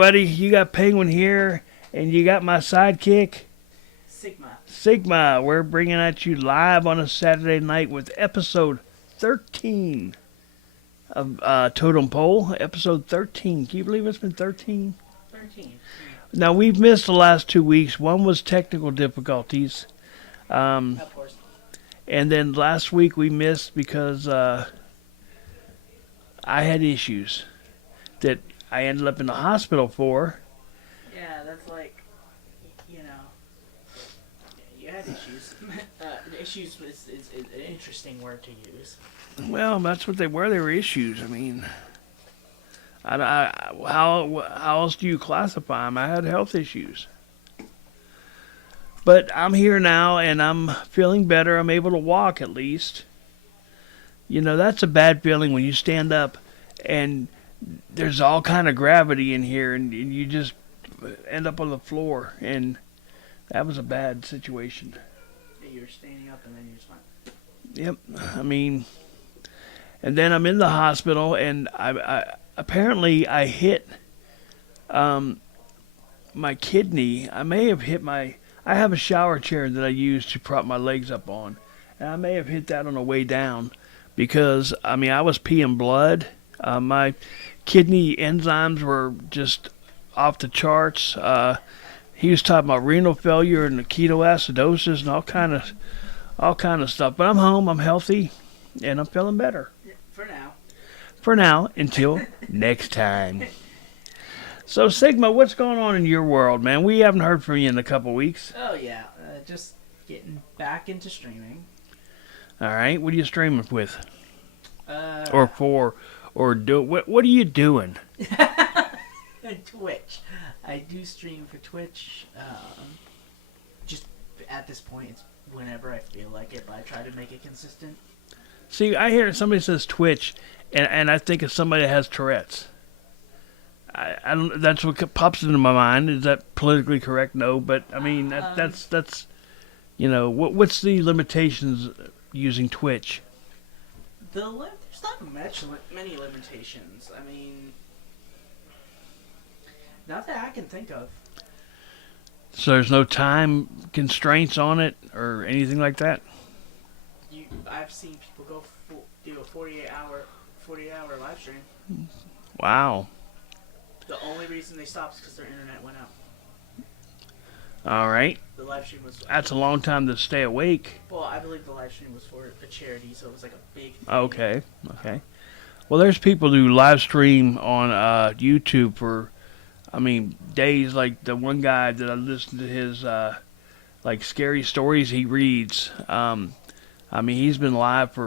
everybody. You got Penguin here, and you got my sidekick, Sigma. We're bringing at you live on a Saturday night with episode 13 of Totem Pole. Episode 13. Can you believe it's been 13? 13. Now, we've missed the last 2 weeks. One was technical difficulties. Of course. And then last week we missed because I had issues that I ended up in the hospital for. Yeah, that's like, you had issues. Issues is an interesting word to use. Well, that's what they were. They were issues. I mean, how else do you classify them? I had health issues. But I'm here now, and I'm feeling better. I'm able to walk at least. You know, that's a bad feeling when you stand up and there's all kind of gravity in here, and you just end up on the floor, and that was a bad situation. You were standing up, and then you just went. Yep. I mean, and then I'm in the hospital, and I apparently I hit my kidney. I may have hit my. I have a shower chair that I use to prop my legs up on, and I may have hit that on the way down because I was peeing blood. My kidney enzymes were just off the charts. He was talking about renal failure and the ketoacidosis and all kind of stuff. But I'm home. I'm healthy, and I'm feeling better. For now. For now, until next time. So, Sigma, what's going on in your world, man? We haven't heard from you in a couple weeks. Oh, yeah. Just getting back into streaming. All right. What are you streaming with? Or for? Or what are you doing? Twitch. I do stream for Twitch. Just at this point, it's whenever I feel like it, but I try to make it consistent. See, I hear somebody says Twitch, and I think of somebody that has Tourette's. I don't. That's what pops into my mind. Is that politically correct? No, but I mean that's what's the limitations using Twitch? There's not many limitations. I mean, not that I can think of. So there's no time constraints on it or anything like that? I've seen people do a 48-hour live stream. Wow. The only reason they stopped is because their internet went out. All right. The live stream was... That's a long time to stay awake. Well, I believe the live stream was for a charity, so it was like a big thing. Okay. Well, there's people who live stream on YouTube for, days. Like the one guy that I listened to his, scary stories he reads. He's been live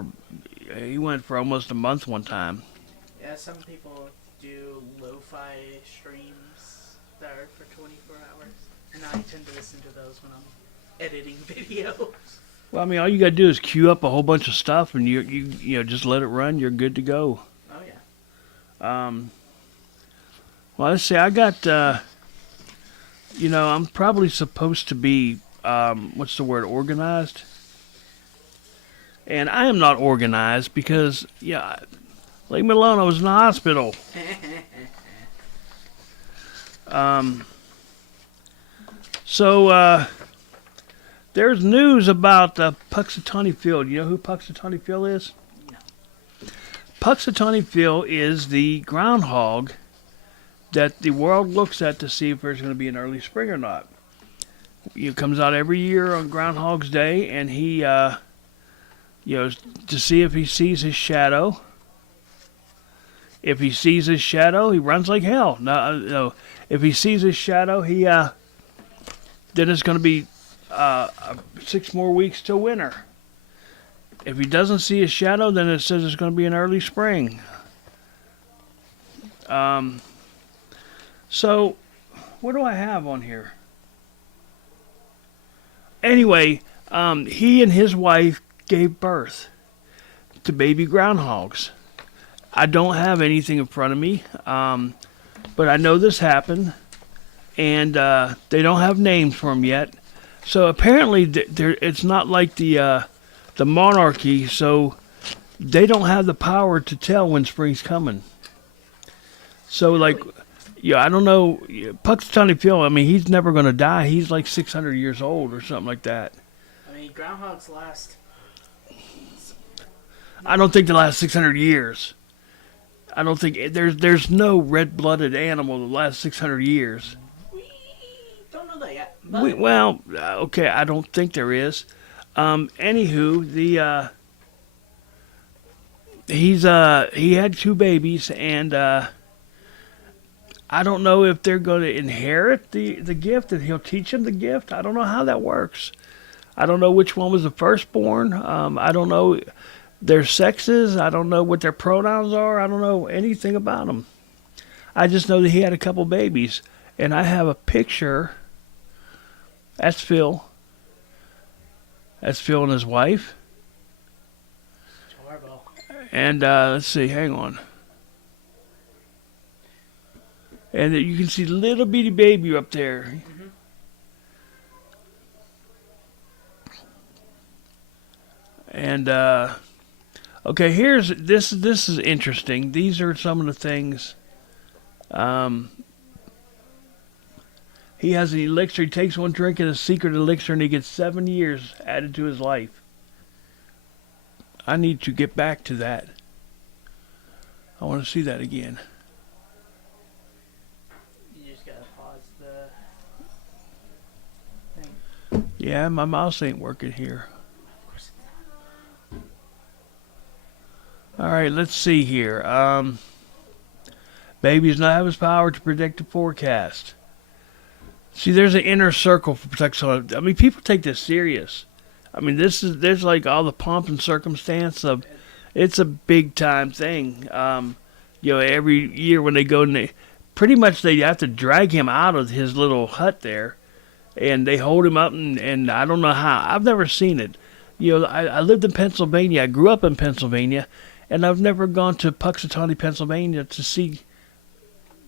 he went for almost a month one time. Yeah, some people do lo-fi streams that are for 24 hours. And I tend to listen to those when I'm editing videos. Well, all you got to do is queue up a whole bunch of stuff, and you just let it run. You're good to go. Oh, yeah. Well, let's see. I got, I'm probably supposed to be, organized? And I am not organized because, leave me alone. I was in the hospital. So, there's news about Puxatawny Phil. You know who Puxatawny Phil is? No. Puxatawny Phil is the groundhog that the world looks at to see if there's going to be an early spring or not. He comes out every year on Groundhog's Day, and he, to see if he sees his shadow. If he sees his shadow, he runs like hell. No, if he sees his shadow, then it's going to be 6 more weeks till winter. If he doesn't see his shadow, then it says it's going to be an early spring. So, what do I have on here? Anyway, he and his wife gave birth to baby groundhogs. I don't have anything in front of me, but I know this happened, and they don't have names for them yet. So apparently, it's not like the monarchy, so they don't have the power to tell when spring's coming. So, Yeah, I don't know. Puxatawny Phil, I mean, he's never going to die. He's like 600 years old or something like that. I mean, groundhogs last. I don't think the last 600 years. I don't think there's no red-blooded animal that lasts 600 years. We don't know that yet. But Okay, I don't think there is. Anywho, he had 2 babies, and I don't know if they're going to inherit the gift, and he'll teach them the gift. I don't know how that works. I don't know which one was the firstborn. I don't know their sexes. I don't know what their pronouns are. I don't know anything about them. I just know that he had a couple babies, and I have a picture. That's Phil. That's Phil and his wife. Horrible. And let's see, hang on. And you can see little bitty baby up there. Mm-hmm. And okay, here's this. This is interesting. These are some of the things. He has an elixir. He takes one drink of the secret elixir, and he gets 7 years added to his life. I need to get back to that. I want to see that again. You just gotta pause the thing. Yeah, my mouse ain't working here. Of course it's All right, let's see here. Baby does not have his power to predict the forecast. See, there's an inner circle for protection. I mean, people take this serious. I mean, there's like all the pomp and circumstance of, it's a big time thing. Every year when they go and pretty much they have to drag him out of his little hut there, and they hold him up and I don't know how. I've never seen it. I lived in Pennsylvania. I grew up in Pennsylvania, and I've never gone to Puxatawny, Pennsylvania to see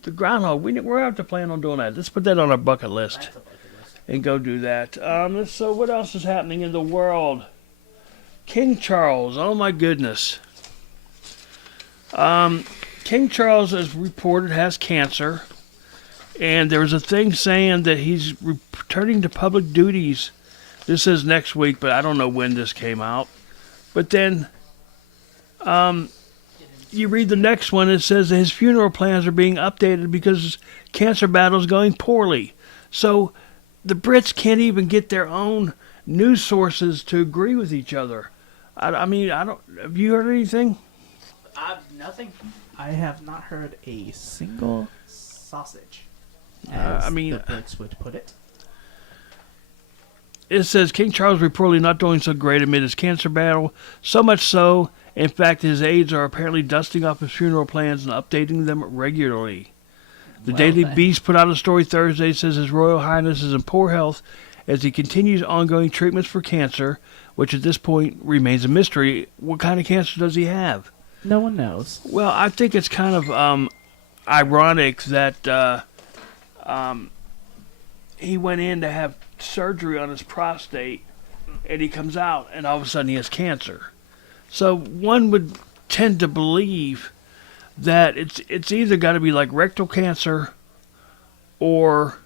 the groundhog. We're out to plan on doing that. Let's put that on our bucket list. That's a bucket list. And go do that. So what else is happening in the world? King Charles. Oh my goodness. King Charles, as reported, has cancer, and there was a thing saying that he's returning to public duties. This is next week, but I don't know when this came out. But then, you read the next one. It says that his funeral plans are being updated because his cancer battle is going poorly. So the Brits can't even get their own news sources to agree with each other. I mean, I don't. Have you heard anything? Nothing. I have not heard a single sausage, I as mean- the Brits would put it. It says King Charles reportedly not doing so great amid his cancer battle. So much so, in fact, his aides are apparently dusting off his funeral plans and updating them regularly. The Well, Daily then. Beast put out a story Thursday. It says His Royal Highness is in poor health as he continues ongoing treatments for cancer, which at this point remains a mystery. What kind of cancer does he have? No one knows. Well, I think it's kind of ironic that he went in to have surgery on his prostate, and he comes out, and all of a sudden he has cancer. So one would tend to believe that it's either got to be like rectal cancer or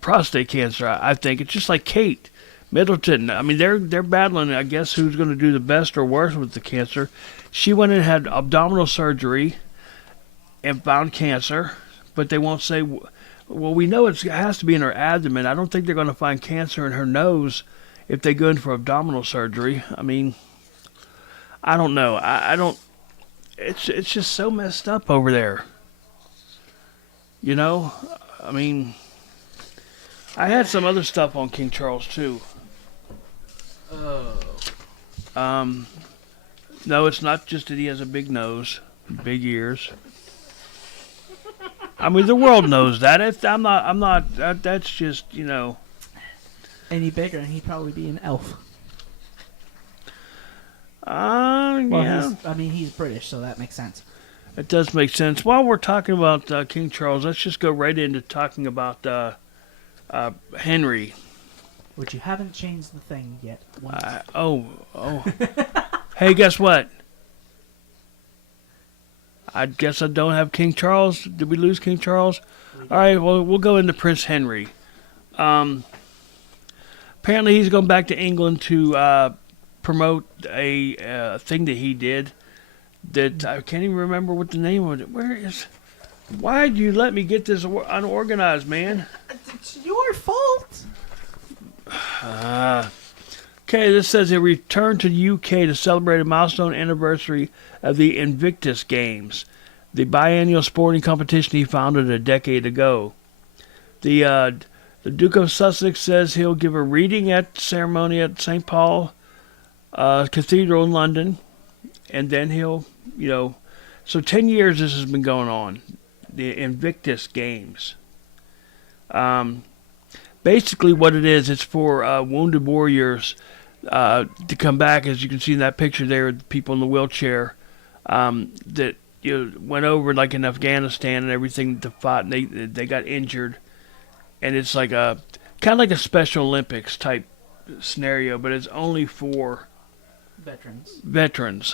prostate cancer. I think it's just like Kate Middleton. I mean, they're battling, I guess, who's going to do the best or worst with the cancer. She went and had abdominal surgery and found cancer, but they won't say. Well, we know it has to be in her abdomen. I don't think they're going to find cancer in her nose if they go in for abdominal surgery. I mean, I don't know. I don't. It's just so messed up over there. You know, I mean, I had some other stuff on King Charles too. Oh. No, it's not just that he has a big nose, big ears. I mean, the world knows that. I'm not. That's just, Any bigger, and he'd probably be an elf. Yeah. Well, he's British, so that makes sense. It does make sense. While we're talking about King Charles, let's just go right into talking about Henry. Which you haven't changed the thing yet. Once. Oh. Hey, guess what? I guess I don't have King Charles. Did we lose King Charles? We All right, well, we'll go into Prince Henry. Um, apparently, he's going back to England to promote a thing that he did. That I can't even remember what the name of it. Where is? Why'd you let me get this unorganized, man? It's your fault. Okay, this says he returned to the UK to celebrate a milestone anniversary of the Invictus Games, the biennial sporting competition he founded a decade ago. The Duke of Sussex says he'll give a reading at ceremony at St. Paul Cathedral in London, and then he'll, so 10 years this has been going on, the Invictus Games. Basically what it is, it's for wounded warriors to come back, as you can see in that picture there, with people in the wheelchair that went over like in Afghanistan and everything to fight, and they got injured, and it's like a kind of like a Special Olympics type scenario, but it's only for veterans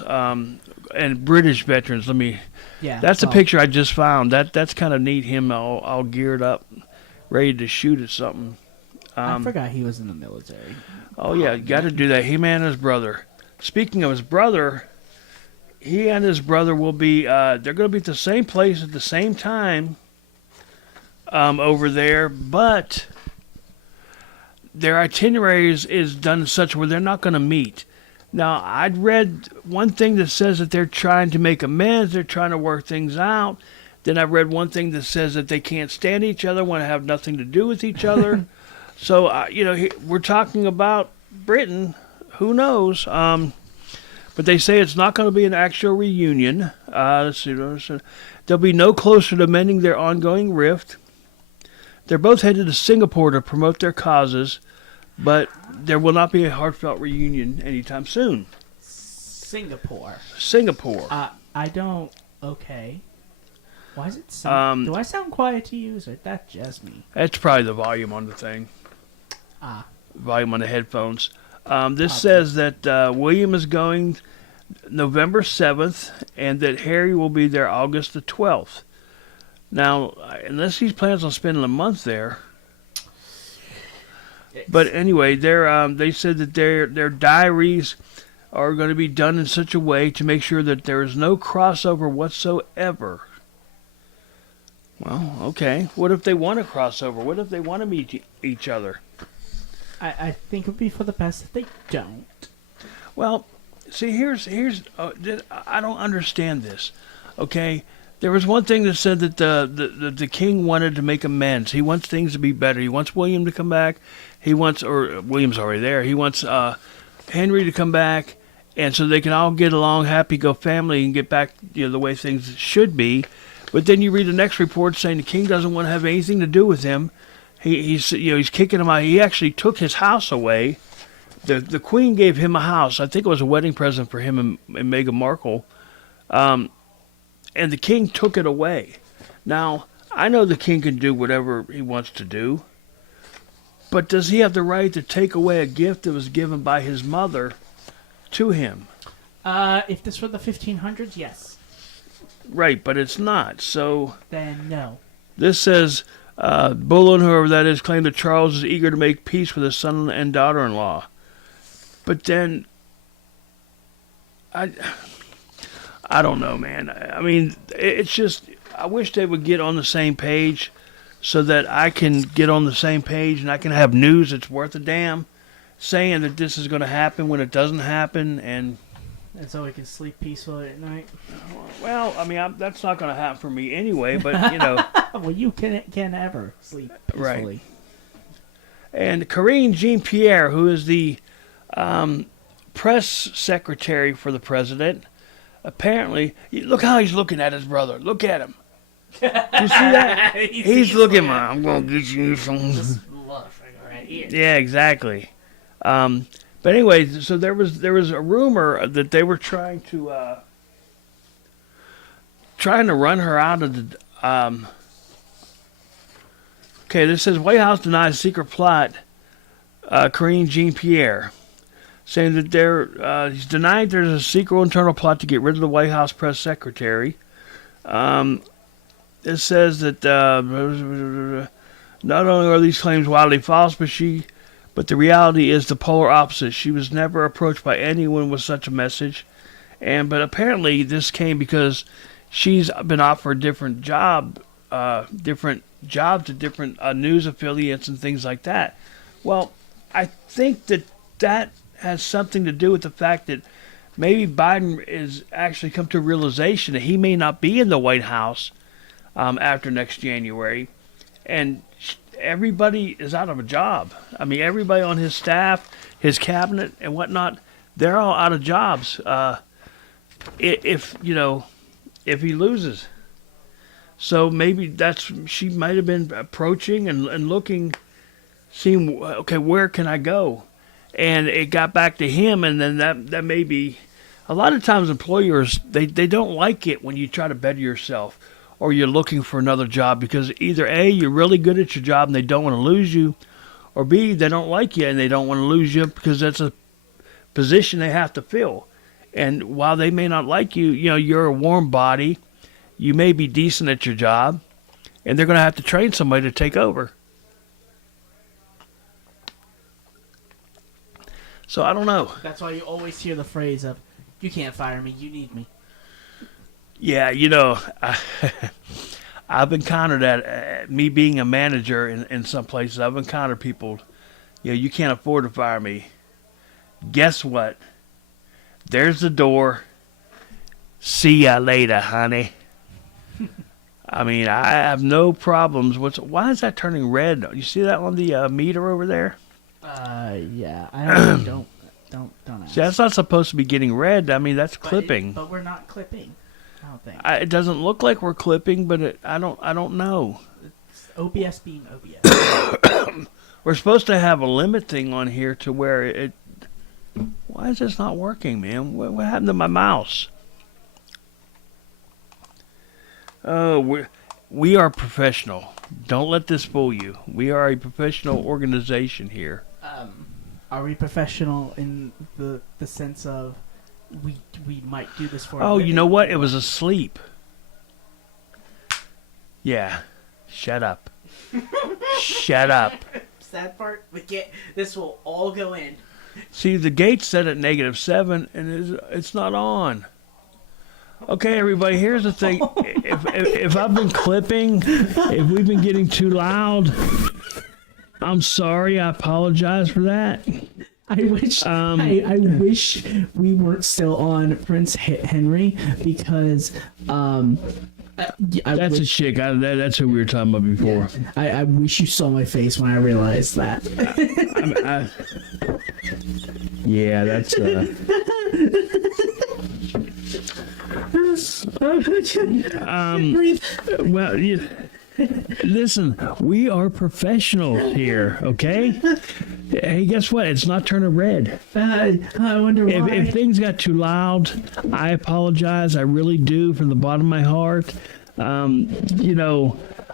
and British veterans. That's a picture I just found. That's kind of neat. Him all geared up, ready to shoot at something. I forgot he was in the military. Oh yeah, you got to do that. Him and his brother. Speaking of his brother, he and his brother will be. They're going to be at the same place at the same time. Over there, but their itinerary is done in such where they're not going to meet. Now, I'd read one thing that says that they're trying to make amends, they're trying to work things out. Then I read one thing that says that they can't stand each other, want to have nothing to do with each other. So, we're talking about Britain. Who knows? But they say it's not going to be an actual reunion. Let's see. They'll be no closer to mending their ongoing rift. They're both headed to Singapore to promote their causes, but there will not be a heartfelt reunion anytime soon. Singapore. I don't. Okay. Why is it sound? Do I sound quiet to you? Or that just me? That's probably the volume on the thing. Volume on the headphones. This says that William is going November 7th, and that Harry will be there August the 12th. Now, unless he plans on spending a month there. But anyway, they said that their diaries are going to be done in such a way to make sure that there is no crossover whatsoever. Well, okay. What if they want a crossover? What if they want to meet each other? I think it would be for the best that they don't. Well, see, here's I don't understand this. Okay, there was one thing that said that the king wanted to make amends. He wants things to be better. He wants William to come back. William's already there. He wants Henry to come back, and so they can all get along, happy, go family, and get back the way things should be. But then you read the next report saying the king doesn't want to have anything to do with him. He's kicking him out. He actually took his house away. The Queen gave him a house. I think it was a wedding present for him and Meghan Markle. And the King took it away. Now, I know the King can do whatever he wants to do. But does he have the right to take away a gift that was given by his mother to him? If this were the 1500s, yes. Right, but it's not. So then no. This says, Bullen, whoever that is, claimed that Charles is eager to make peace with his son and daughter-in-law. But then, I don't know, man. I mean, it's just, I wish they would get on the same page so that I can get on the same page and I can have news that's worth a damn, saying that this is going to happen when it doesn't happen, and so we can sleep peacefully at night. Well, I mean, that's not going to happen for me anyway, but, Well, you can ever sleep peacefully. Right. And Karine Jean-Pierre, who is the press secretary for the president, apparently, look how he's looking at his brother. Look at him. Do you see that? he's looking, I'm going to get you some. Just right here. Yeah, exactly. But anyway, so there was a rumor that they were trying to run her out of the. Okay, this says White House denies secret plot. Karine Jean-Pierre, saying that he's denied there's a secret internal plot to get rid of the White House press secretary. It says that not only are these claims wildly false, but the reality is the polar opposite. She was never approached by anyone with such a message, but apparently this came because she's been offered different jobs at different news affiliates and things like that. Well, I think that has something to do with the fact that maybe Biden is actually come to a realization that he may not be in the White House after next January, and everybody is out of a job. I mean, everybody on his staff, his cabinet, and whatnot, they're all out of jobs. If he loses, so maybe she might have been approaching and looking, seeing, okay, where can I go, and it got back to him, and then that may be. A lot of times employers, they don't like it when you try to better yourself or you're looking for another job because either A, you're really good at your job and they don't want to lose you, or B, they don't like you and they don't want to lose you because that's a position they have to fill. And while they may not like you, you're a warm body, you may be decent at your job, and they're going to have to train somebody to take over. So I don't know. That's why you always hear the phrase of, "You can't fire me, you need me." Yeah, I've encountered that. Me being a manager in some places, I've encountered people, you can't afford to fire me. Guess what? There's the door. See ya later, honey. I mean, I have no problems. Why is that turning red? You see that on the meter over there? Yeah. I don't ask. See, that's not supposed to be getting red. I mean, that's clipping. But we're not clipping. I don't think. It doesn't look like we're clipping, but I don't know. It's OBS being OBS. We're supposed to have a limit thing on here to where it. Why is this not working, man? What happened to my mouse? Oh, we are professional. Don't let this fool you. We are a professional organization here. Are we professional in the sense of we might do this for? Oh, you know what? It was asleep. Yeah. Shut up. Shut up. Sad part, this will all go in. See, the gate's set at -7, and it's not on. Okay, everybody, here's the thing. If I've been clipping, if we've been getting too loud, I'm sorry. I apologize for that. I wish I wish we weren't still on Prince Henry because that's a chick. That's who we were talking about before. I wish you saw my face when I realized that. Yeah, that's. Well, listen, we are professionals here, okay? Hey, guess what? It's not turning red. I wonder why. If things got too loud, I apologize. I really do from the bottom of my heart.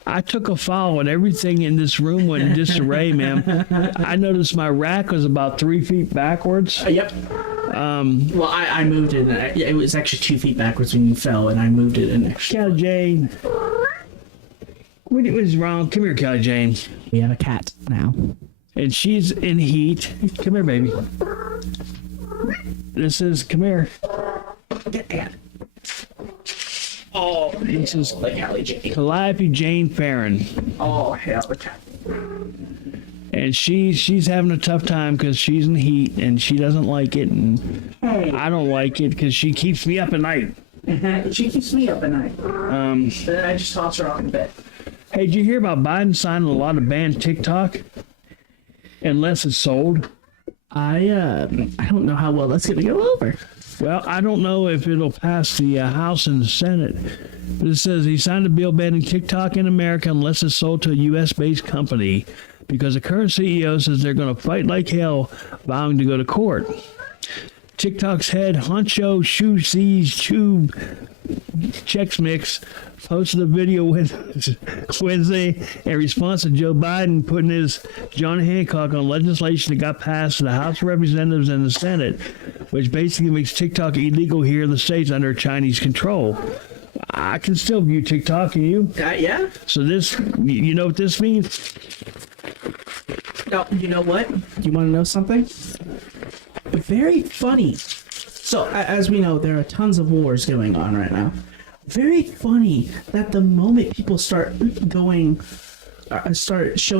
I took a fall and everything in this room went in disarray, man. I noticed my rack was about 3 feet backwards. Yep. Well, I moved it. It was actually 2 feet backwards when you fell, and I moved it an extra. Callie Jane. What was wrong? Come here, Callie Jane. We have a cat now. And she's in heat. Come here, baby. Come here. Oh, this is Calliope Jane Farron. Oh, hell. And she's having a tough time because she's in heat and she doesn't like it, and I don't like it because she keeps me up at night. She keeps me up at night. Then I just toss her off in bed. Hey, did you hear about Biden signing a law to ban TikTok unless it's sold? I don't know how well that's going to go over. Well, I don't know if it'll pass the House and the Senate. But it says he signed a bill banning TikTok in America unless it's sold to a U.S.-based company because the current CEO says they're going to fight like hell, vowing to go to court. TikTok's head honcho Shu Sees Chu Chex Mix posted a video Wednesday in response to Joe Biden putting his John Hancock on legislation that got passed in the House of Representatives and the Senate, which basically makes TikTok illegal here in the States under Chinese control. I can still view TikTok. Can you? Yeah. So this, you know what this means? No, you know what? You want to know something? Very funny. So, as we know, there are tons of wars going on right now. Very funny that the moment people start showing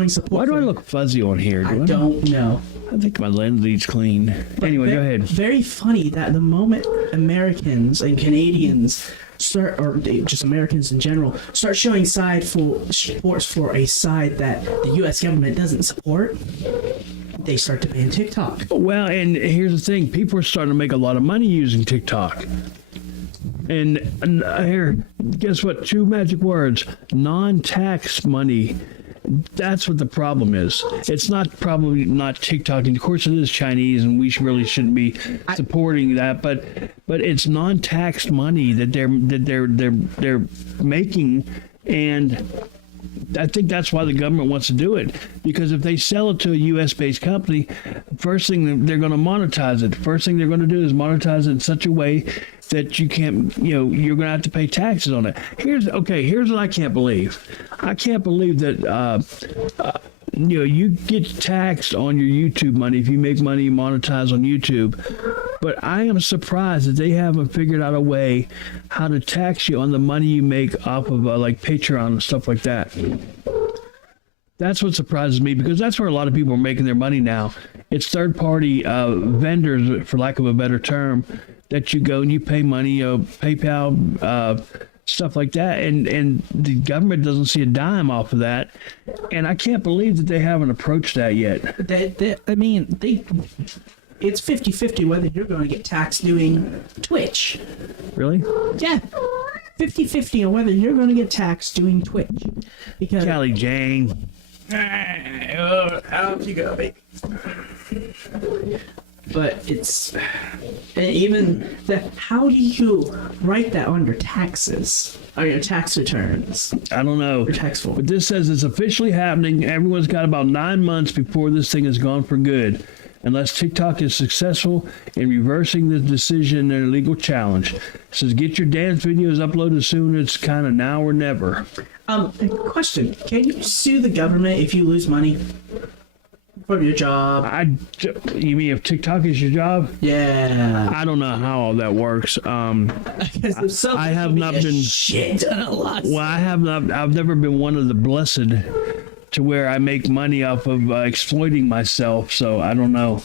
support. Why do I look fuzzy on here? I don't know. I think my lens leads clean. Anyway, go ahead. Very funny that the moment Americans and Canadians start, or just Americans in general, start showing supports for a side that the U.S. government doesn't support, they start to ban TikTok. Well, and here's the thing. People are starting to make a lot of money using TikTok. And here, guess what? 2 magic words. Non-tax money. That's what the problem is. It's probably not TikTok, and of course it is Chinese, and we really shouldn't be supporting that. But it's non-taxed money that they're making, and I think that's why the government wants to do it. Because if they sell it to a U.S.-based company, first thing they're going to monetize it. First thing they're going to do is monetize it in such a way that you can't, you're going to have to pay taxes on it. Here's what I can't believe. I can't believe that, you get taxed on your YouTube money if you make money monetize on YouTube. But I am surprised that they haven't figured out a way how to tax you on the money you make off of like Patreon and stuff like that. That's what surprises me, because that's where a lot of people are making their money now. It's third-party vendors, for lack of a better term, that you go and you pay money, PayPal, stuff like that, and the government doesn't see a dime off of that. And I can't believe that they haven't approached that yet. It's 50-50 whether you're going to get taxed doing Twitch. Really? Yeah. 50-50 on whether you're going to get taxed doing Twitch. Because Callie Jane. Out you go, baby. But it's even that. How do you write that on your taxes or your tax returns? I don't know. Your tax form. But this says it's officially happening. Everyone's got about 9 months before this thing is gone for good, unless TikTok is successful in reversing the decision in a legal challenge. It says get your dance videos uploaded soon. It's kind of now or never. Question: can you sue the government if you lose money from your job? You mean if TikTok is your job? Yeah. I don't know how all that works. I have not been shit a lot. Well, I've never been one of the blessed to where I make money off of exploiting myself. So I don't know.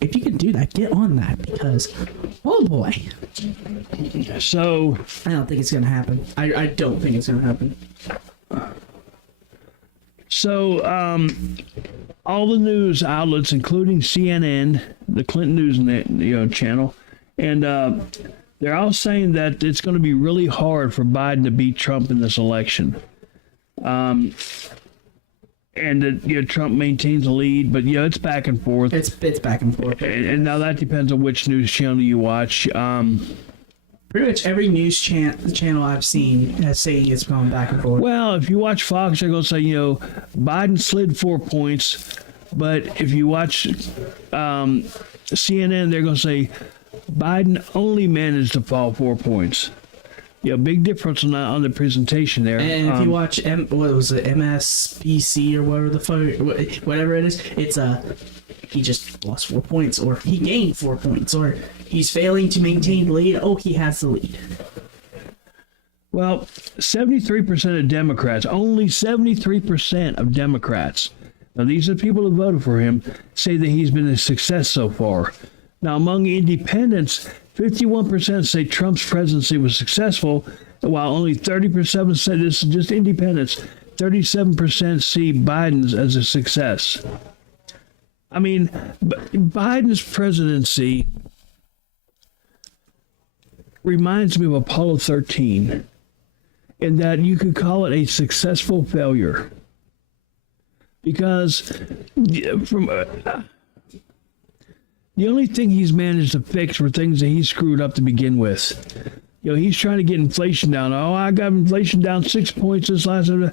If you can do that, get on that, because oh boy. So I don't think it's gonna happen. I don't think it's gonna happen. So, all the news outlets, including CNN, the Clinton News channel, and they're all saying that it's going to be really hard for Biden to beat Trump in this election. And that Trump maintains a lead, but it's back and forth. It's back and forth. And now that depends on which news channel you watch. Pretty much every news channel I've seen is saying it's going back and forth. Well, if you watch Fox, they're going to say, Biden slid 4 points. But if you watch CNN, they're going to say Biden only managed to fall 4 points. Big difference on the presentation there. And if you watch MSBC or whatever it is, it's he just lost 4 points, or he gained 4 points, or he's failing to maintain the lead. Oh, he has the lead. Well, 73% of Democrats, only 73% of Democrats, now these are people who voted for him, say that he's been a success so far. Now, among independents, 51% say Trump's presidency was successful, while only 30% said, this is just independents, 37% see Biden's as a success. I mean, Biden's presidency reminds me of Apollo 13, in that you could call it a successful failure. Because the only thing he's managed to fix were things that he screwed up to begin with. He's trying to get inflation down. Oh, I got inflation down 6 points this last year.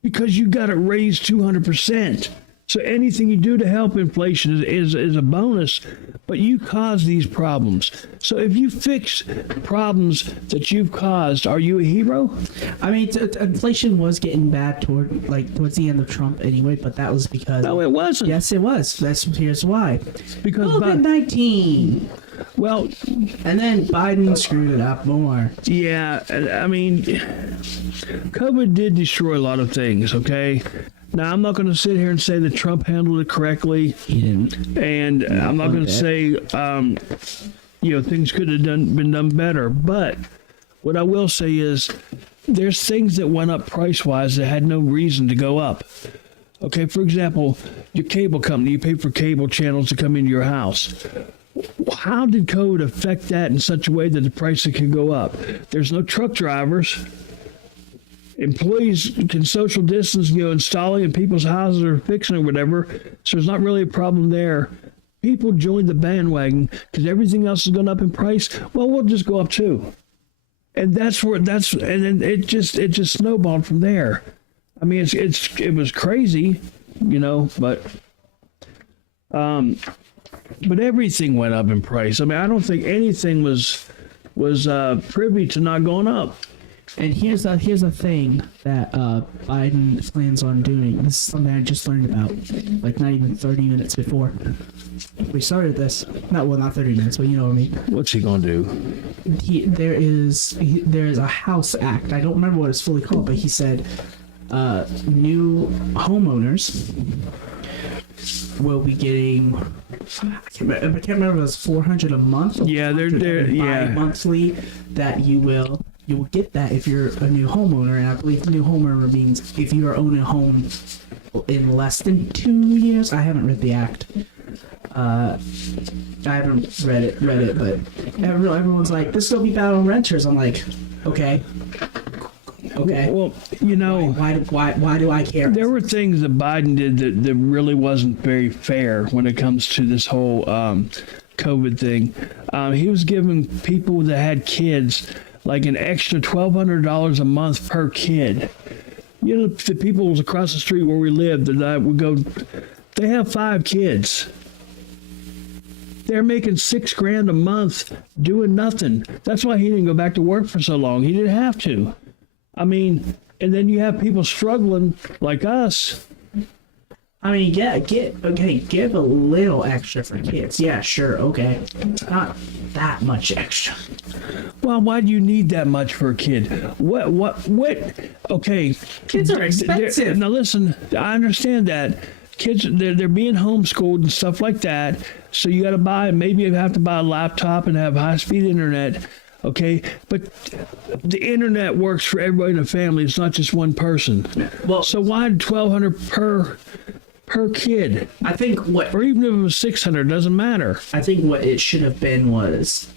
Because you got it raised 200%. So anything you do to help inflation is a bonus, but you cause these problems. So if you fix problems that you've caused, are you a hero? I mean, inflation was getting bad towards the end of Trump anyway, but that was because No, it wasn't. yes, it was. Here's why. Because COVID-19. well, And then Biden screwed it up more. yeah, I mean, COVID did destroy a lot of things, okay? Now, I'm not going to sit here and say that Trump handled it correctly, He didn't. and I'm not going to say, things could have been done better. But what I will say is there's things that went up price-wise that had no reason to go up. Okay, for example, your cable company, you pay for cable channels to come into your house. How did COVID affect that in such a way that the prices can go up? There's no truck drivers. Employees can social distance, installing in people's houses or fixing or whatever. So there's not really a problem there. People joined the bandwagon because everything else is going up in price. Well, we'll just go up too. And and then it just snowballed from there. I mean, it was crazy, but everything went up in price. I mean, I don't think anything was privy to not going up. And here's a thing that Biden plans on doing. This is something I just learned about, like not even 30 minutes before we started this. Not 30 minutes, but you know what I mean. What's he gonna do? There is a House Act. I don't remember what it's fully called, but he said new homeowners will be getting. I can't remember if it was $400 a month. Yeah, they're monthly that you will get that if you're a new homeowner, and I believe new homeowner means if you are owning a home in less than 2 years. I haven't read the act. I haven't read it, but everyone's like, this will be bad on renters. I'm like, okay. Well, why do I care? there were things that Biden did that really wasn't very fair when it comes to this whole COVID thing. He was giving people that had kids like an extra $1,200 a month per kid. The people across the street where we live that would go, they have 5 kids. They're making $6,000 a month doing nothing. That's why he didn't go back to work for so long. He didn't have to. I mean, and then you have people struggling like us. I mean, give a little extra for kids. Yeah, sure, okay. Not that much extra. Well, why do you need that much for a kid? What? Okay. Kids are expensive. Now listen, I understand that. Kids, they're being homeschooled and stuff like that. So you got to maybe you have to buy a laptop and have high-speed internet. Okay, but the internet works for everybody in the family. It's not just one person. Well, so why $1,200 per kid? I think or even if it was $600, doesn't matter. I think what it should have been was,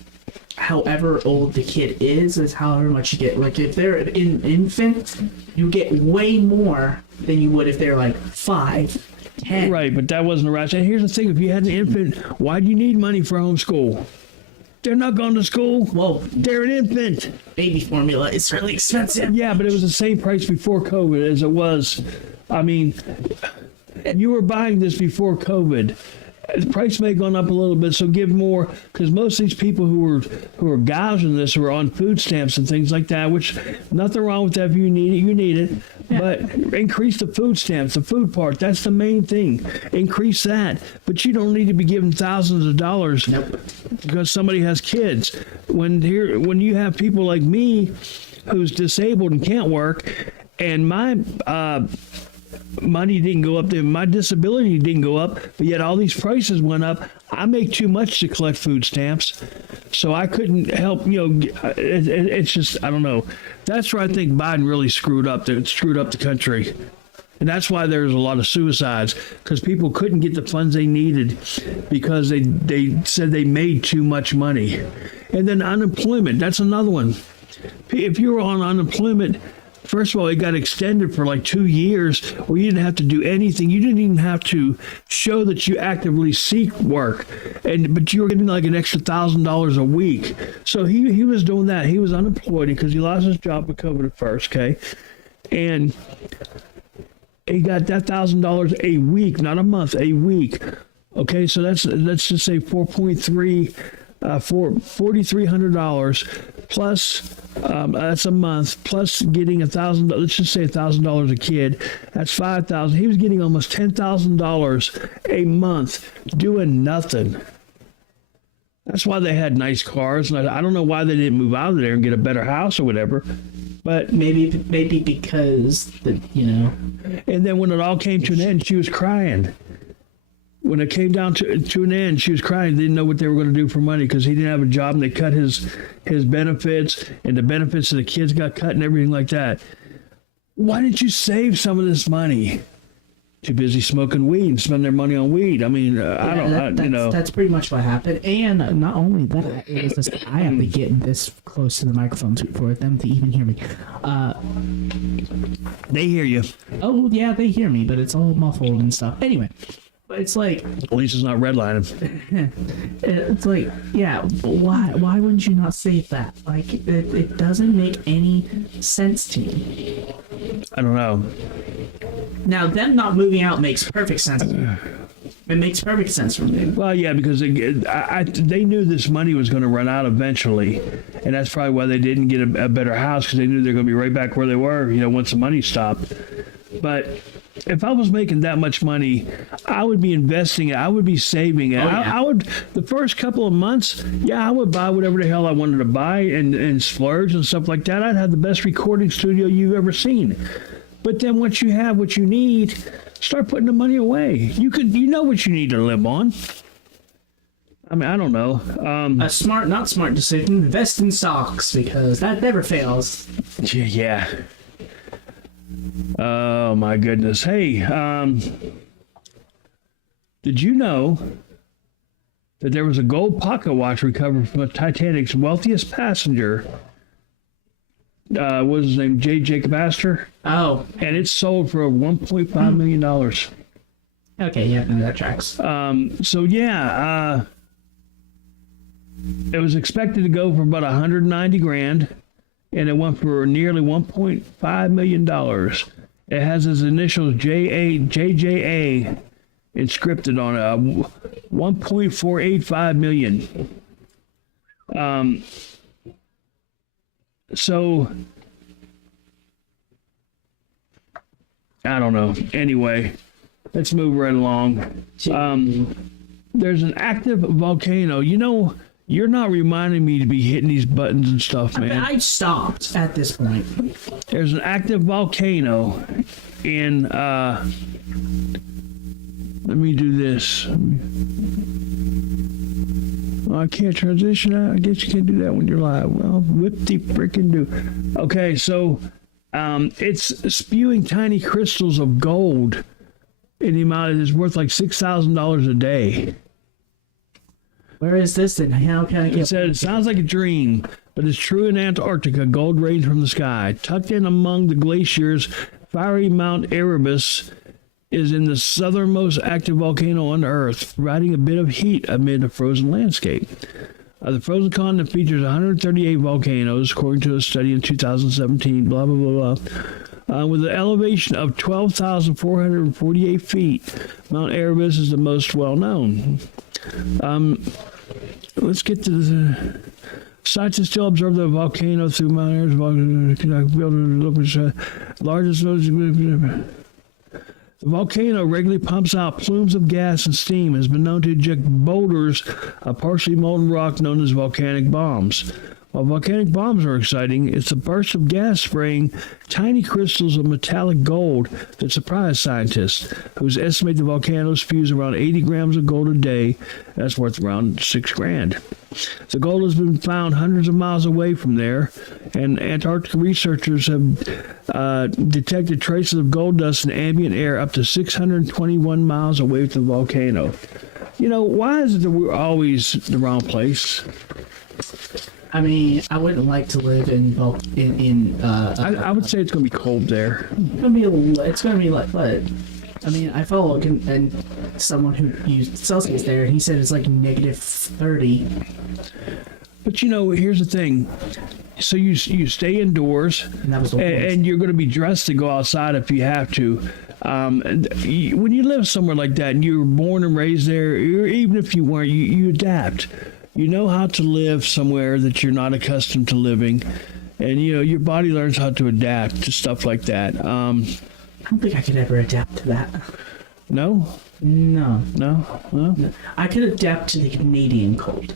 however old the kid is however much you get. Like if they're an infant, you get way more than you would if they're like 5, 10. Right, but that wasn't the right. And here's the thing: if you had an infant, why do you need money for homeschool? They're not going to school. Well, they're an infant. Baby formula is really expensive. Yeah, but it was the same price before COVID as it was. I mean, you were buying this before COVID. The price may have gone up a little bit, so give more, because most of these people who are gouging this are on food stamps and things like that, which nothing wrong with that. If you need it, you need it. Yeah. But increase the food stamps, the food part. That's the main thing. Increase that. But you don't need to be giving thousands of dollars because somebody has kids. When you have people like me who's disabled and can't work, and my money didn't go up, my disability didn't go up, but yet all these prices went up. I make too much to collect food stamps, so I couldn't help. It's just, I don't know. That's where I think Biden really screwed up. It screwed up the country, and that's why there's a lot of suicides, because people couldn't get the funds they needed because they said they made too much money. And then unemployment, that's another one. If you were on unemployment, first of all, it got extended for like 2 years where you didn't have to do anything. You didn't even have to show that you actively seek work, but you were getting like an extra $1,000 a week. So he was doing that. He was unemployed because he lost his job with COVID at first, okay? And he got that $1,000 a week, not a month, a week. Okay, so let's just say 4.3, $4,300 plus. That's a month plus getting $1,000. Let's just say $1,000 a kid. That's $5,000. He was getting almost $10,000 a month doing nothing. That's why they had nice cars. And I don't know why they didn't move out of there and get a better house or whatever. But maybe because And then when it all came to an end, she was crying. When it came down to an end, she was crying. They didn't know what they were going to do for money because he didn't have a job, and they cut his benefits, and the benefits of the kids got cut and everything like that. Why didn't you save some of this money? Too busy smoking weed and spending their money on weed. I mean, that's pretty much what happened. And not only that, it was this, I have to get this close to the microphone for them to even hear me. They hear you. Oh yeah, they hear me, but it's all muffled and stuff. Anyway. But it's like, at least it's not redlining. It's like, yeah, why wouldn't you not save that? Like, it doesn't make any sense to me. I don't know. Now, them not moving out makes perfect sense to me. It makes perfect sense for me. Well, yeah, because they knew this money was going to run out eventually, and that's probably why they didn't get a better house, because they knew they were going to be right back where they were, once the money stopped. But if I was making that much money, I would be investing it. I would be saving it. Oh, yeah. I would, the first couple of months, I would buy whatever the hell I wanted to buy and splurge and stuff like that. I'd have the best recording studio you've ever seen. But then once you have what you need, start putting the money away. You know what you need to live on. I mean, I don't know. A smart, not smart decision, invest in stocks, because that never fails. Yeah. Oh my goodness. Hey, did you know that there was a gold pocket watch recovered from the Titanic's wealthiest passenger? What was his name? Jacob Astor? Oh. And it sold for $1.5 million. Okay, yeah, no, that tracks. It was expected to go for about 190 grand. And it went for nearly $1.5 million. It has his initials JJA inscripted on it, 1.485 million. So I don't know. Anyway, let's move right along. There's an active volcano. You're not reminding me to be hitting these buttons and stuff, man. I stopped at this point. There's an active volcano in, let me do this. Oh, I can't transition. I guess you can't do that when you're live. Well, whip-de-frickin' do. Okay, so it's spewing tiny crystals of gold in the amount that is worth like $6,000 a day. Where is this and how can I get... It said, it sounds like a dream, but it's true in Antarctica. Gold rains from the sky. Tucked in among the glaciers, fiery Mount Erebus is in the southernmost active volcano on Earth, providing a bit of heat amid a frozen landscape. The frozen continent features 138 volcanoes, according to a study in 2017, blah, blah, blah, blah. With an elevation of 12,448 feet, Mount Erebus is the most well-known. Let's get to the... Scientists still observe the volcano through Mount Erebus. Largest... The volcano regularly pumps out plumes of gas and steam and has been known to eject boulders of partially molten rock known as volcanic bombs. While volcanic bombs are exciting, it's the burst of gas spraying tiny crystals of metallic gold that surprise scientists, who estimate the volcano spews around 80 grams of gold a day. That's worth around $6,000. The gold has been found hundreds of miles away from there, and Antarctic researchers have detected traces of gold dust in ambient air up to 621 miles away from the volcano. Why is it that we're always the wrong place? I mean, I wouldn't like to live in I would say it's going to be cold there. It's going to be like what? I mean, I follow and someone who used Celsius there, and he said it's like negative 30. But here's the thing. So you stay indoors, And that was the and you're going to be dressed to go outside if you have to. When you live somewhere like that and you were born and raised there, or even if you weren't, you adapt. You know how to live somewhere that you're not accustomed to living, and your body learns how to adapt to stuff like that. I don't think I could ever adapt to that. No. No. No. I could adapt to the Canadian cold,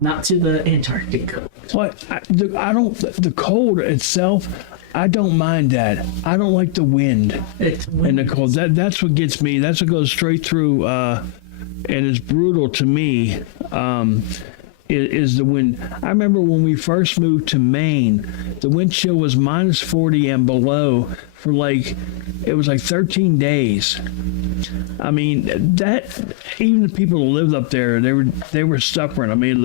not to the Antarctic cold. What? I don't. The cold itself, I don't mind that. I don't like the wind and the cold. That's what gets me. That's what goes straight through, and is brutal to me. Is the wind. I remember when we first moved to Maine, the wind chill was -40 and below for it was 13 days. I mean, that even the people who lived up there, they were suffering. I mean,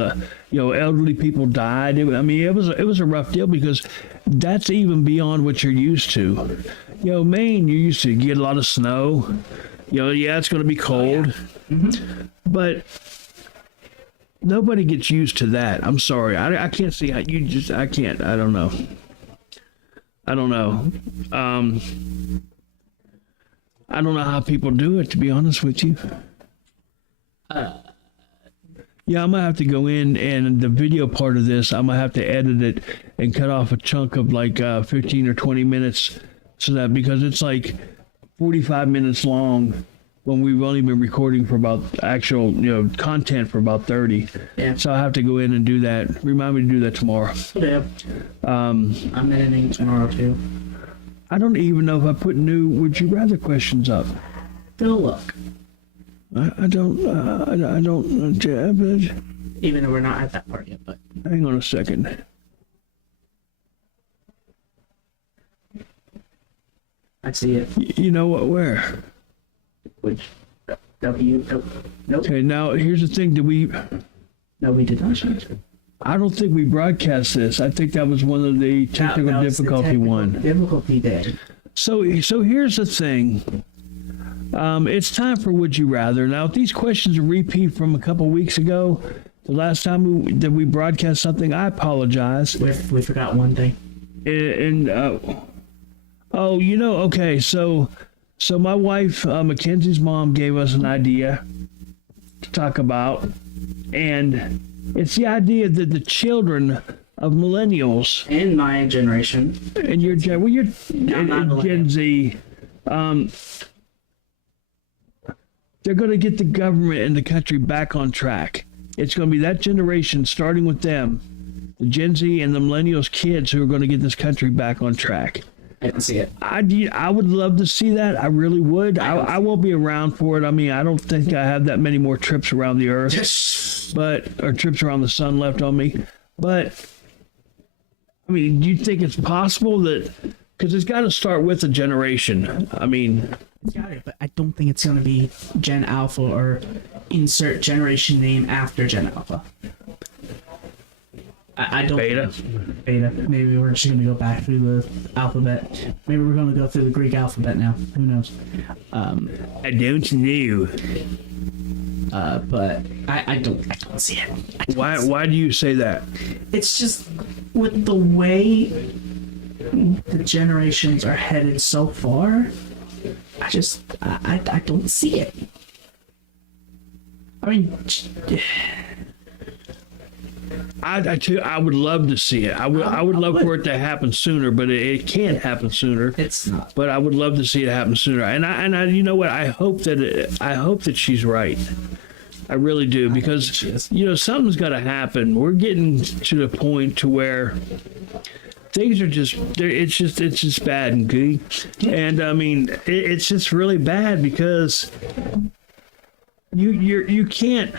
elderly people died. It was a rough deal because that's even beyond what you're used to. Maine, you're used to get a lot of snow. Yeah, it's going to be cold, but nobody gets used to that. I'm sorry, I can't see how you I can't. I don't know. I don't know how people do it, to be honest with you. Yeah, I'm gonna have to go in and the video part of this, I'm gonna have to edit it and cut off a chunk of 15 or 20 minutes, so that because it's 45 minutes long when we've only been recording for about actual content for about 30. Yeah. So I'll have to go in and do that. Remind me to do that tomorrow. Yeah. I'm editing tomorrow too. I don't even know if I put new would you rather questions up. Go look. I don't. Even though we're not at that part yet, but Hang on a second. I see it. You know what? Where? Which W? Nope. Okay. Now here's the thing. No, we did not change it. I don't think we broadcast this. I think that was one of the technical That was the difficulty technical one. Difficulty day. So here's the thing. It's time for Would You Rather. Now, if these questions are repeat from a couple weeks ago, the last time that we broadcast something, I apologize. We forgot one thing. Okay, so my wife, Mackenzie's mom, gave us an idea to talk about, and it's the idea that the children of millennials In my generation. and your Gen Z, they're going to get the government and the country back on track. It's going to be that generation, starting with them, the Gen Z and the millennials kids, who are going to get this country back on track. I didn't see it. I would love to see that. I really would. I won't be around for it. I mean, I don't think I have that many more trips around the earth, or trips around the sun left on me. But I mean, do you think it's possible that? Because it's got to start with a generation. I mean, Got it, but I don't think it's going to be Gen Alpha or insert generation name after Gen Alpha. I don't. Beta. Beta. Maybe we're just going to go back through the alphabet. Maybe we're going to go through the Greek alphabet now. Who knows? I don't know. But I don't see it. Why do you say that? It's just with the way the generations are headed so far. I don't see it. I mean, I would love to see it. I would love for it to happen sooner, but it can't happen sooner. it's not. But I would love to see it happen sooner. And I you know what? I hope that she's right. I really do, because something's got to happen. We're getting to the point to where things are it's just bad and good. And I mean, it's just really bad because you can't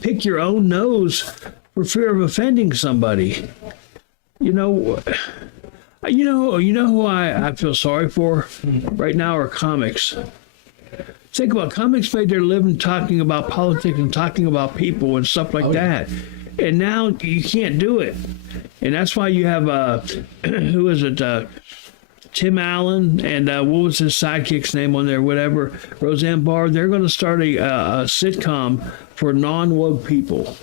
pick your own nose for fear of offending somebody. You know who I feel sorry for right now are comics. Think about comics made their living talking about politics and talking about people and stuff like that. And now you can't do it. And that's why you have, who is it, Tim Allen, and what was his sidekick's name on there, whatever, Roseanne Barr. They're going to start a sitcom for non-woke people.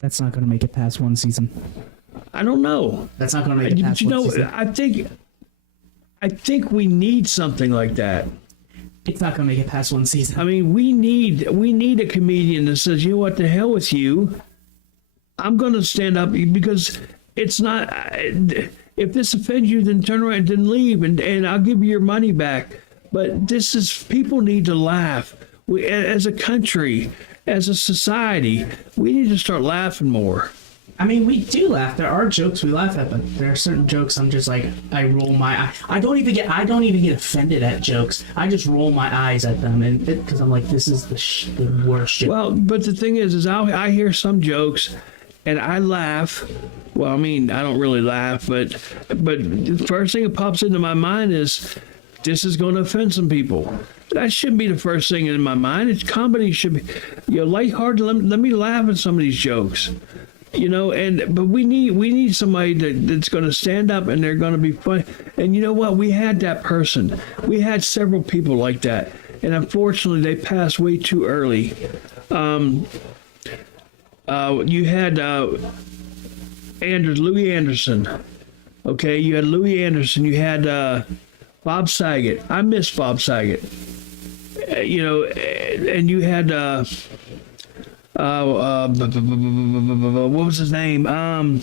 That's not going to make it past one season. I don't know. That's not going to make it past one season. I think I think we need something like that. It's not gonna make it past one season. I mean, we need a comedian that says, you know what, the hell with you. I'm going to stand up because it's not. If this offends you, then turn around and leave, and I'll give you your money back. But this is, people need to laugh. We, as a country, as a society, we need to start laughing more. I mean, we do laugh. There are jokes we laugh at, but there are certain jokes I'm just like, I roll my eye. I don't even get offended at jokes. I just roll my eyes at them, and because I'm like, this is the worst joke. Well, but the thing is I hear some jokes, and I laugh. Well, I mean, I don't really laugh, but the first thing that pops into my mind is, this is going to offend some people. That shouldn't be the first thing in my mind. It's comedy should be, lighthearted. Let me laugh at some of these jokes. But we need somebody that's going to stand up and they're going to be funny. And you know what? We had that person. We had several people like that, and unfortunately, they passed way too early. You had Louis Anderson. Okay, you had Louis Anderson. You had Bob Saget. I miss Bob Saget. And you had. What was his name? Norm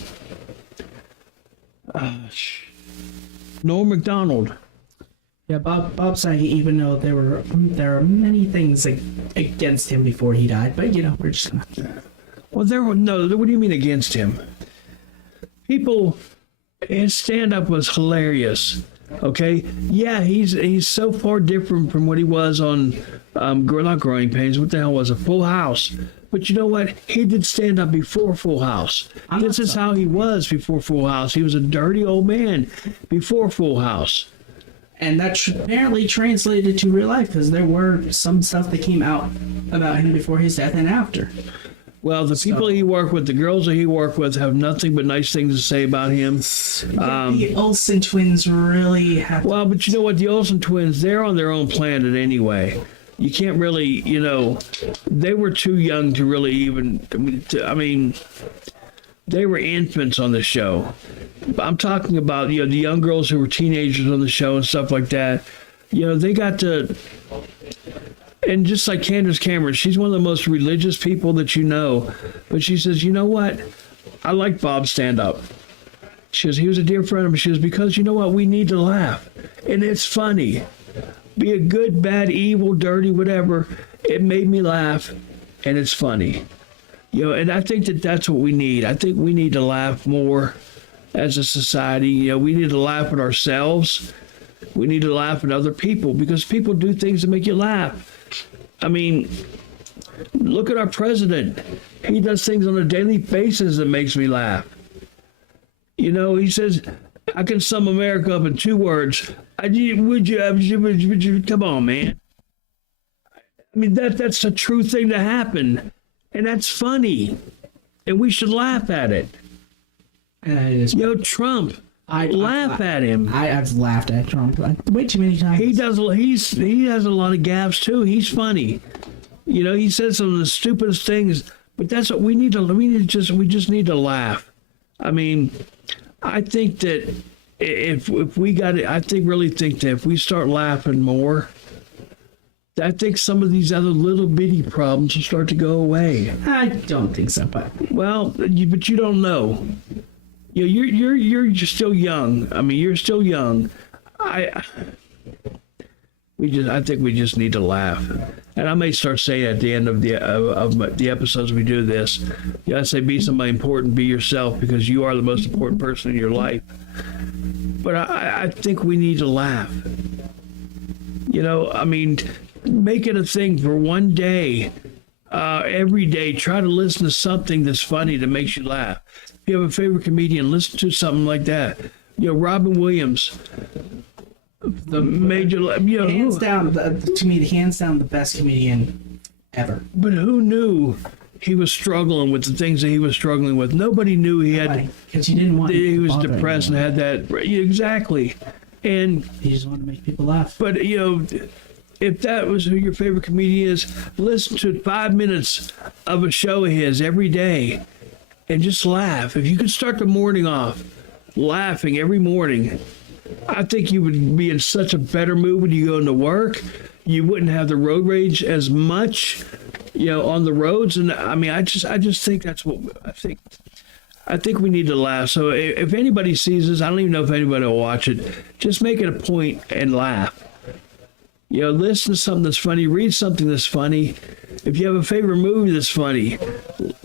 Macdonald. Yeah, Bob Saget. Even though there are many things against him before he died, but we're just gonna. Well, what do you mean against him? People, his stand-up was hilarious. Okay, yeah, he's so far different from what he was on not Growing Pains. What the hell was it? Full House. But you know what? He did stand up before Full House. This is how he was before Full House. He was a dirty old man before Full House. And that apparently translated to real life, because there were some stuff that came out about him before his death and after. Well, the people he worked with, the girls that he worked with, have nothing but nice things to say about him. The Olsen twins really have. Well, but you know what? The Olsen twins, they're on their own planet anyway. You can't really, they were too young to really even, they were infants on the show. I'm talking about, the young girls who were teenagers on the show and stuff like that. They got to, and just like Candace Cameron, she's one of the most religious people that you know. But she says, you know what? I like Bob's stand-up. She says, he was a dear friend of mine. She says, because you know what? We need to laugh. And it's funny. Be a good, bad, evil, dirty, whatever. It made me laugh, and it's funny. And I think that's what we need. I think we need to laugh more as a society. We need to laugh at ourselves. We need to laugh at other people, because people do things that make you laugh. I mean, look at our president. He does things on a daily basis that makes me laugh. He says, I can sum America up in 2 words. Would you come on, man. I mean, that's a true thing to happen. And that's funny. And we should laugh at it. Trump. I laugh at him. I've laughed at Trump way too many times. He has a lot of gaffes too. He's funny. He says some of the stupidest things, but that's what we need to. We just need to laugh. I mean, I think that if we got it, really think that if we start laughing more, I think some of these other little bitty problems will start to go away. I don't think so, but but you don't know. You're still young. I mean, you're still young. I think we just need to laugh. And I may start saying at the end of the episodes we do this, I say be somebody important, be yourself, because you are the most important person in your life. But I think we need to laugh. Make it a thing for one day. Every day, try to listen to something that's funny that makes you laugh. If you have a favorite comedian, listen to something like that. Robin Williams, the major, hands down, to me, hands down the best comedian ever. But who knew he was struggling with the things that he was struggling with? Nobody knew he had, because he didn't want. He was depressed and had that exactly, and he just wanted to make people laugh. But if that was who your favorite comedian is, listen to 5 minutes of a show of his every day and just laugh. If you could start the morning off laughing every morning, I think you would be in such a better mood when you go into work. You wouldn't have the road rage as much, on the roads. And I mean, I just think that's what I think. I think we need to laugh. So if anybody sees this, I don't even know if anybody will watch it. Just make it a point and laugh. Listen to something that's funny. Read something that's funny. If you have a favorite movie that's funny,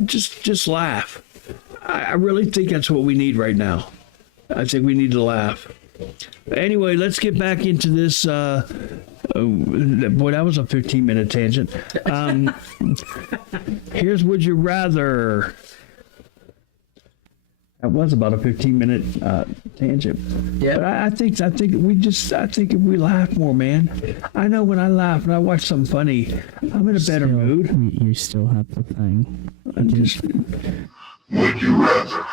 just laugh. I really think that's what we need right now. I think we need to laugh. Anyway, let's get back into this. Boy, that was a 15-minute tangent. Here's Would You Rather. That was about a 15-minute tangent. Yeah. But I think if we laugh more, man. I know when I laugh and I watch something funny, I'm in a better mood. You still have the thing. I'm just. Would you rather?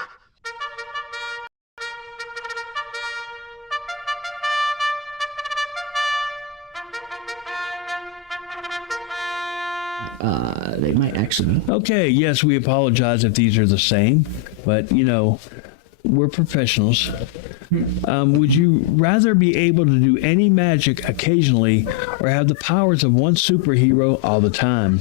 They might actually. Okay, yes, we apologize if these are the same, but we're professionals. Would you rather be able to do any magic occasionally or have the powers of one superhero all the time?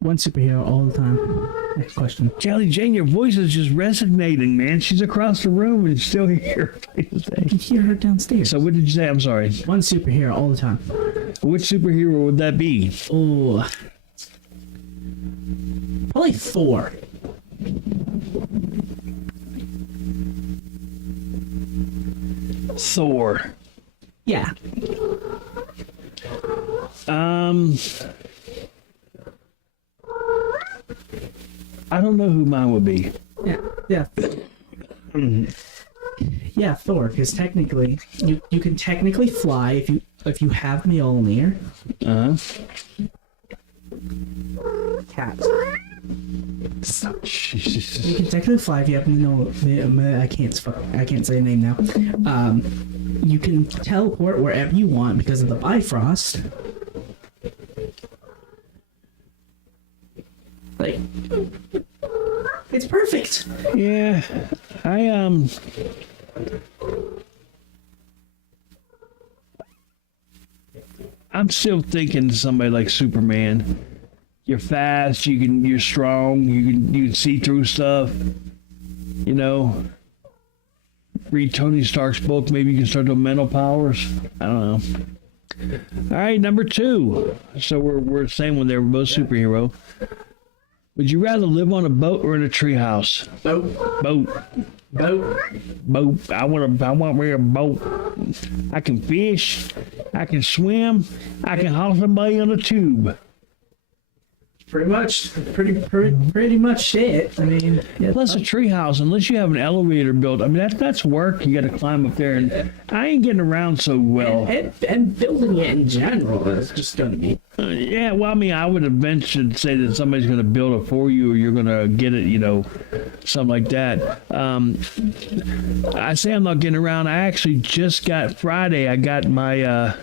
One superhero all the time. Next question. Kelly Jane, your voice is just resonating, man. She's across the room and still here. I can hear her downstairs. So what did you say? I'm sorry. One superhero all the time. Which superhero would that be? Oh, probably Thor. Thor. Yeah. I don't know who mine would be. Yeah. Yeah, Thor, because technically you can technically fly if you have Mjolnir. Cat. Jesus. You can technically fly if you have I can't say the name now. You can teleport wherever you want because of the Bifrost. Like, it's perfect. Yeah, I'm still thinking somebody like Superman. You're fast. You're strong. You can see through stuff. Read Tony Stark's book. Maybe you can start doing mental powers. I don't know. All right, number 2. So we're the same one there. We're both superhero. Would you rather live on a boat or in a treehouse? Boat. Boat. I want me a boat. I can fish. I can swim. I can haul somebody on a tube. Pretty much it. I mean, yeah. Plus a treehouse, unless you have an elevator built. I mean, that's work. You got to climb up there, and I ain't getting around so well. And building it in general is just going to be. Yeah, well, I mean, I would eventually say that somebody's going to build it for you, or you're going to get it, something like that. I say I'm not getting around. I actually just got Friday. I got my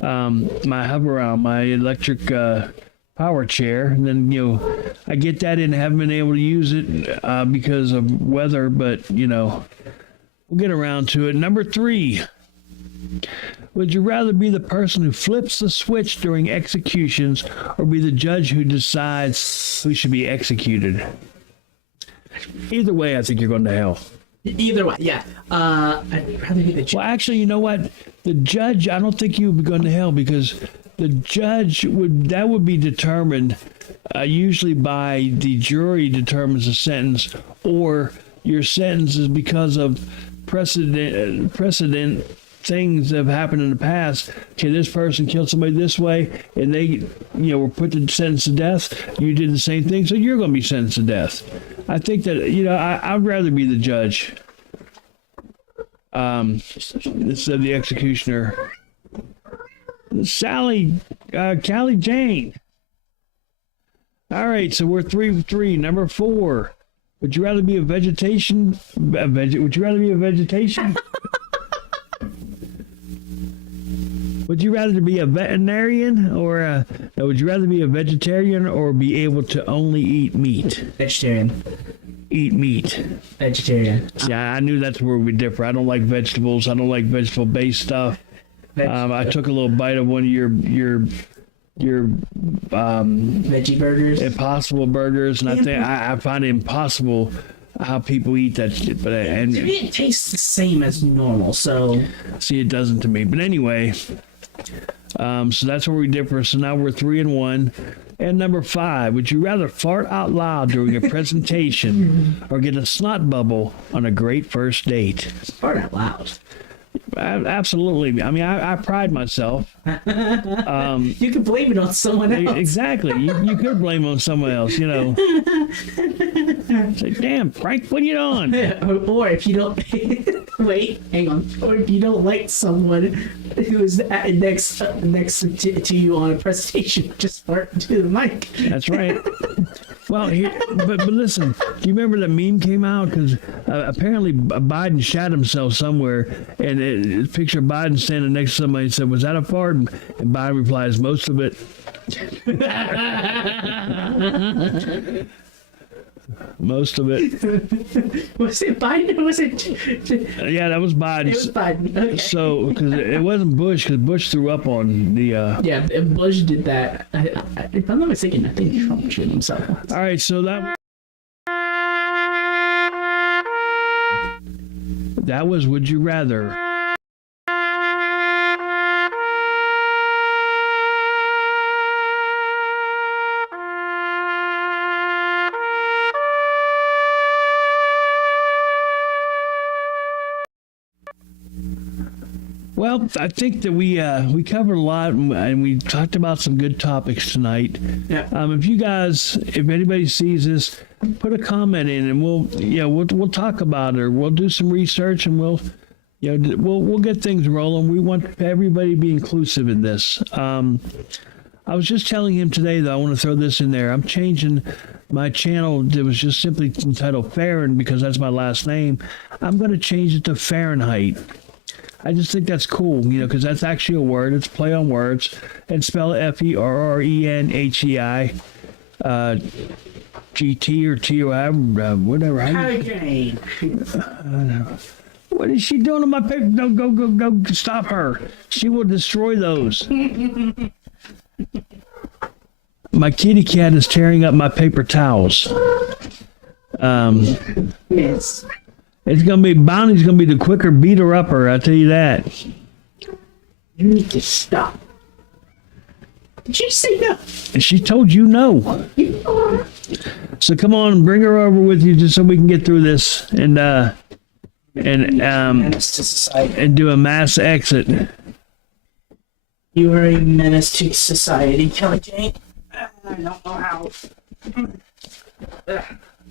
my hover around, my electric power chair, and then I get that in. Haven't been able to use it because of weather, but we'll get around to it. Number 3. Would you rather be the person who flips the switch during executions or be the judge who decides who should be executed? Either way, I think you're going to hell. Either way, yeah. I'd rather be the judge. Well, actually, you know what? The judge, I don't think you would be going to hell because the judge would be determined usually by the jury determines the sentence, or your sentence is because of precedent things that have happened in the past. Okay, this person killed somebody this way, and they, were put to sentence to death. You did the same thing, so you're going to be sentenced to death. I think that I'd rather be the judge instead of the executioner. Callie Jane. All right, so we're 3-3. Number 4. Would you rather be a vegetation? Would you rather be a vegetation? Would you rather be a veterinarian or would you rather be a vegetarian or be able to only eat meat? Vegetarian. eat meat. Vegetarian. Yeah, I knew that's where we differ. I don't like vegetables. I don't like vegetable-based stuff. I took a little bite of one of your Veggie burgers. Impossible burgers, and I find it impossible how people eat that shit. But To me, it tastes the same as normal. So see, it doesn't to me. But anyway, so that's where we differ. So now we're 3-1. And number 5, would you rather fart out loud during a presentation or get a snot bubble on a great first date? fart out loud. Absolutely. I mean, I pride myself. You can blame it on someone else. Exactly. You could blame on someone else, you know. Say, damn, Frank, what are you doing? Or if you don't wait, hang on. Or if you don't like someone who is next to you on a presentation, just fart into the mic. That's right. Well, but listen. Do you remember that meme came out? Because apparently Biden shot himself somewhere, and a picture of Biden standing next to somebody said, "Was that a fart?" And Biden replies, "Most of it." Most of it. Was it Biden or was it? Yeah, that was Biden. It was Biden. Okay. So, because it wasn't Bush, because Bush threw up on the. Yeah, if Bush did that. If I'm not mistaken, I think Trump shot himself once. All right, so that was Would You Rather. Well, I think that we covered a lot, and we talked about some good topics tonight. Yeah. If anybody sees this, put a comment in, and we'll talk about it, or we'll do some research, and we'll get things rolling. We want everybody to be inclusive in this. I was just telling him today, though, I want to throw this in there. I'm changing my channel that was just simply entitled Farron, because that's my last name. I'm going to change it to Fahrenheit. I just think that's cool, because that's actually a word. It's play on words. And spell Ferrenhei, GT or TOI, whatever. Okay. What is she doing on my paper? Go, stop her. She will destroy those. My kitty cat is tearing up my paper towels. Yes. Bounty's gonna be the quicker beater upper, I'll tell you that. You need to stop. Did you say no? And she told you no. So come on, bring her over with you just so we can get through this and Menace to society. and do a mass exit. You are a menace to society, Kelly Jane. I don't know how.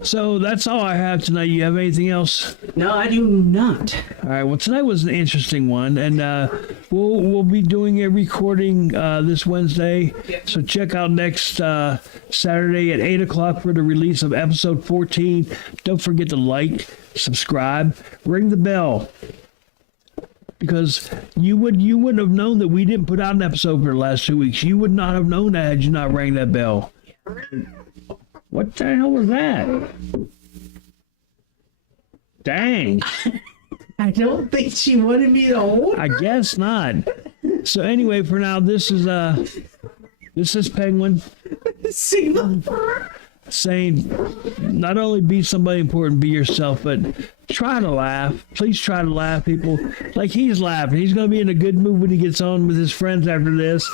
So that's all I have tonight. You have anything else? No, I do not. All right. Well, tonight was an interesting one, and we'll be doing a recording this Wednesday. So check out next Saturday at 8:00 for the release of episode 14. Don't forget to like, subscribe, ring the bell, because you wouldn't have known that we didn't put out an episode for the last 2 weeks. You would not have known that had you not rang that bell. What the hell was that? Dang. I don't think she wanted me to hold. I guess not. So anyway, for now, this is Penguin saying, not only be somebody important, be yourself, but try to laugh. Please try to laugh, people. Like he's laughing. He's going to be in a good mood when he gets on with his friends after this.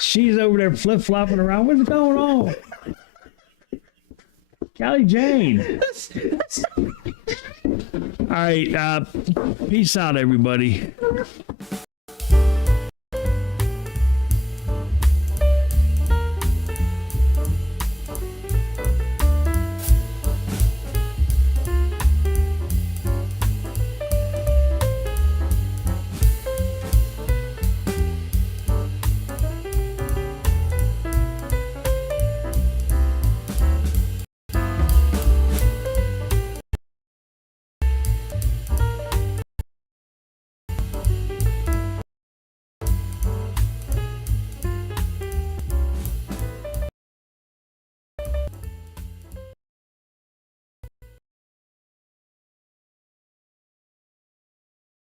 She's over there flip-flopping around. What's going on? Kelly Jane. All right. Peace out, everybody.